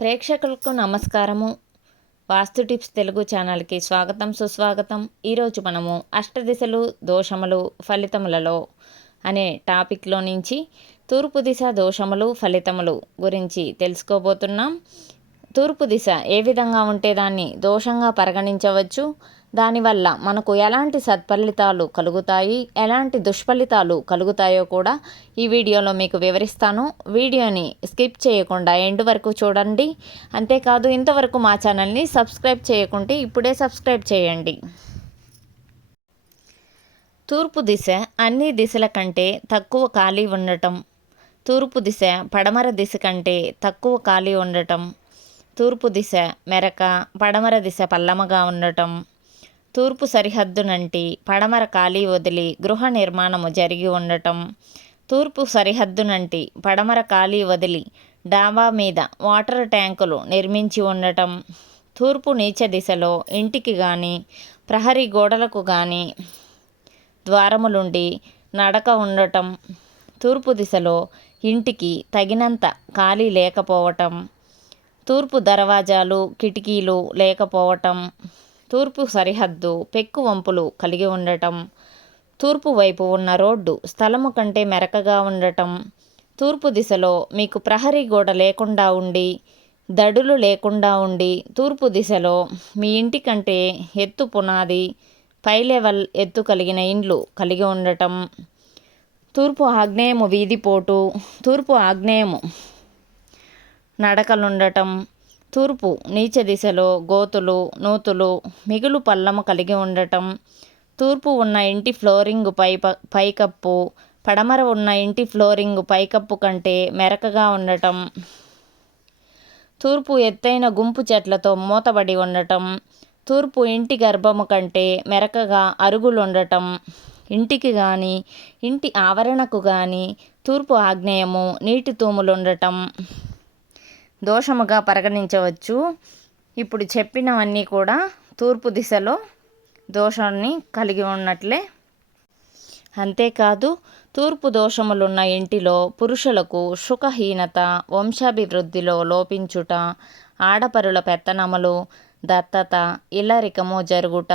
ప్రేక్షకులకు నమస్కారము. వాస్తు టిప్స్ తెలుగు ఛానల్కి స్వాగతం సుస్వాగతం. ఈరోజు మనము అష్టదిశలు దోషములు ఫలితములలో అనే టాపిక్లో నుంచి తూర్పు దిశ దోషములు ఫలితములు గురించి తెలుసుకోబోతున్నాం. తూర్పు దిశ ఏ విధంగా ఉంటే దాన్ని దోషంగా పరిగణించవచ్చు? దానివల్ల మనకు ఎలాంటి సత్ఫలితాలు కలుగుతాయి ఎలాంటి దుష్ఫలితాలు కలుగుతాయో కూడా ఈ వీడియోలో మీకు వివరిస్తాను. వీడియోని స్కిప్ చేయకుండా ఎండ్ వరకు చూడండి. అంతేకాదు ఇంతవరకు మా ఛానల్ని సబ్స్క్రైబ్ చేయకుంటే ఇప్పుడే సబ్స్క్రైబ్ చేయండి. తూర్పు దిశ అన్ని దిశల కంటే తక్కువ ఖాళీ ఉండటం. తూర్పు దిశ పడమర దిశ కంటే తక్కువ ఖాళీ ఉండటం. తూర్పు దిశ మెరక పడమర దిశ పల్లమగా ఉండటం. తూర్పు సరిహద్దునంటి పడమర ఖాళీ వదిలి గృహ నిర్మాణము జరిగి ఉండటం. తూర్పు సరిహద్దునంటి పడమర ఖాళీ వదిలి డాబా మీద వాటర్ ట్యాంకులు నిర్మించి ఉండటం. తూర్పు నీచ దిశలో ఇంటికి కానీ ప్రహరీ గోడలకు కానీ ద్వారములుండి నడక ఉండటం. తూర్పు దిశలో ఇంటికి తగినంత ఖాళీ లేకపోవటం. తూర్పు దర్వాజాలు కిటికీలు లేకపోవటం. తూర్పు సరిహద్దు పెక్కు వంపులు కలిగి ఉండటం తూర్పు వైపు ఉన్న రోడ్డు స్థలము కంటే మెరకగా ఉండటం తూర్పు దిశలో మీకు ప్రహరీ గోడ లేకుండా ఉండి దడులు లేకుండా ఉండి తూర్పు దిశలో మీ ఇంటి కంటే ఎత్తు పునాది పై లెవెల్ ఎత్తు కలిగిన ఇండ్లు కలిగి ఉండటం తూర్పు ఆగ్నేయము వీధిపోటు తూర్పు ఆగ్నేయము నడకలుండటం తూర్పు నీచ దిశలో గోతులు నూతులు మిగులు పల్లము కలిగి ఉండటం తూర్పు ఉన్న ఇంటి ఫ్లోరింగ్ పై పైకప్పు పడమర ఉన్న ఇంటి ఫ్లోరింగ్ పైకప్పు కంటే మెరకగా ఉండటం తూర్పు ఎత్తైన గుంపు చెట్లతో మూతబడి ఉండటం తూర్పు ఇంటి గర్భము కంటే మెరకగా అరుగులు ఉండటం ఇంటికి కానీ ఇంటి ఆవరణకు కానీ తూర్పు ఆగ్నేయము నీటి తూములు ఉండటం దోషముగా పరిగణించవచ్చు. ఇప్పుడు చెప్పినవన్నీ కూడా తూర్పు దిశలో దోషాన్ని కలిగి ఉన్నట్లే. అంతేకాదు తూర్పు దోషములున్న ఇంటిలో పురుషులకు సుఖహీనత వంశాభివృద్ధిలో లోపించుట ఆడపరుల పెత్తనములు దత్తత ఇల్లరికము జరుగుట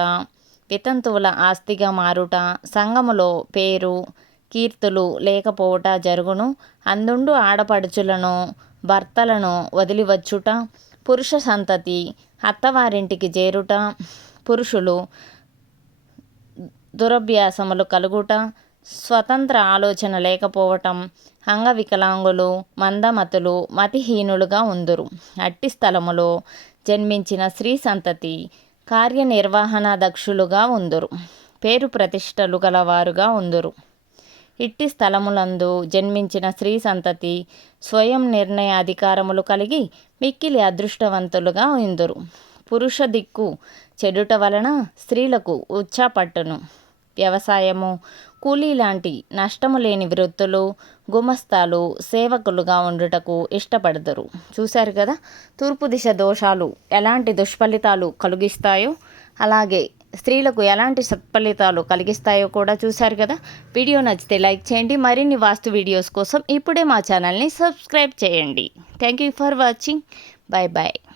వితంతువుల ఆస్తిగా మారుట సంఘములో పేరు కీర్తులు లేకపోవుట జరుగును. అందుండు ఆడపడుచులను భర్తలను వదిలివచ్చుట పురుష సంతతి అత్తవారింటికి చేరుట పురుషులు దురభ్యాసములు కలుగుట స్వతంత్ర ఆలోచన లేకపోవటం అంగవికలాంగులు మందమతులు మతిహీనులుగా ఉందురు. అట్టి స్థలములో జన్మించిన స్త్రీ సంతతి కార్యనిర్వహణ దక్షులుగా ఉందురు. పేరు ప్రతిష్టలు గలవారుగా ఉందురు. ఇట్టి స్థలములందు జన్మించిన స్త్రీ సంతతి స్వయం నిర్ణయ అధికారములు కలిగి మిక్కిలి అదృష్టవంతులుగా ఇందురు. పురుష దిక్కు చెడుట వలన స్త్రీలకు ఉచ్చాపట్టును వ్యవసాయము కూలీ లాంటి నష్టము లేని వృత్తులు గుమస్తాలు సేవకులుగా ఉండుటకు ఇష్టపడతారు చూశారు కదా? తూర్పు దిశ దోషాలు ఎలాంటి దుష్ఫలితాలు కలిగిస్తాయో అలాగే స్త్రీలకు ఎలాంటి సత్ఫలితాలు కలిగిస్తాయో కూడా చూశారు కదా? వీడియో నచ్చితే లైక్ చేయండి మరిన్ని వాస్తు వీడియోస్ కోసం ఇప్పుడే మా ఛానల్ని సబ్స్క్రైబ్ చేయండి. Thank you for watching. Bye bye